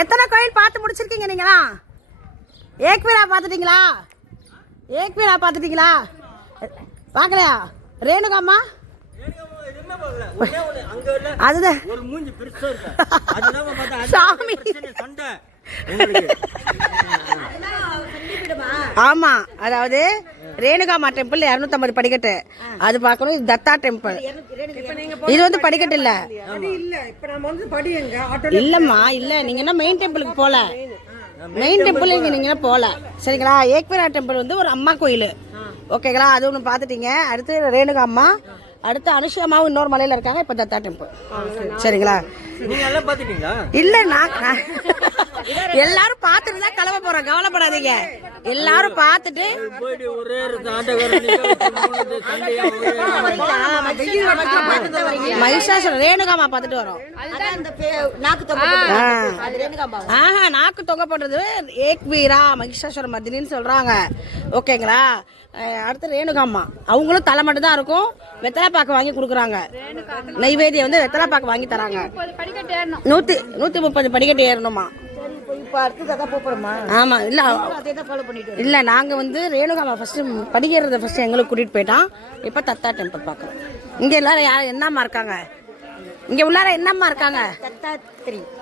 எத்தனை கோயில் பார்த்து முடிச்சிருக்கீங்க நீங்களா? ஏக்வீரா பார்த்துட்டீங்களா? ஏக்வீரா பார்த்துட்டீங்களா? பார்க்கலையா? ரேணுகாம்மா அதுதான் சாமி. ஆமா, அதாவது ரேணுகாமா டெம்பிள் 250 படிக்கட்டு அது பார்க்கணும். இது தத்தா டெம்பிள். இது வந்து படிக்கட்டு இல்ல இல்லம்மா, இல்ல நீங்க என்ன மெயின் டெம்பிளுக்கு போல. மெயின் டெம்பிள் நீங்க போல சரிங்களா? ஏக்வீரா டெம்பிள் வந்து ஒரு அம்மா கோயில் ஓகேங்களா? அது ஒன்று பார்த்துட்டீங்க. அடுத்து ரேணுகா அம்மா, அடுத்து அனுஷியாமாவும் இன்னொரு மலையில இருக்காங்க. இப்ப தத்தா டெம்பிள் சரிங்களா? இல்ல நான் எல்லாரும் பார்த்துட்டு தான் கிளம்ப போறோம், கவலைப்படாதீங்க. எல்லாரும் பார்த்துட்டு மகிஷாசுரன் ரேணுகாமா பார்த்துட்டு வரோம். நாக்கு தொங்க போடுறது ஏக்வீரா மகிஷாசுர மர்தினின்னு சொல்றாங்க ஓகேங்களா? அடுத்து ரேணுகாம்மா, அவங்களும் தலை மட்டும் தான் இருக்கும். வெத்தலை பாக்கு வாங்கி கொடுக்குறாங்க. நெய்வேதியம் வந்து வெத்தலை பாக்கு வாங்கி தராங்க. 130 படிக்கட்டு ஏறணுமா? ஆமா, இல்ல இல்ல நாங்க வந்து ரேணுகாமா ஃபர்ஸ்ட் படிக்கிறத ஃபர்ஸ்ட் எங்களுக்கு கூட்டிட்டு போயிட்டான். இப்ப தத்தா டெம்பிள் பாக்குறோம். இங்க எல்லாரும் யாரும் என்னம்மா இருக்காங்க? இங்க உள்ளார என்னம்மா இருக்காங்க?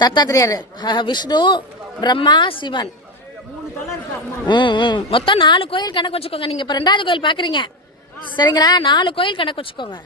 தத்தாத்திரியாரு, விஷ்ணு, பிரம்மா, சிவன். மொத்தம் 4 கோயில் கணக்கு வச்சுக்கோங்க. நீங்க இப்ப 2வது கோயில் பாக்குறீங்க சரிங்களா? 4 கோயில் கணக்கு வச்சுக்கோங்க.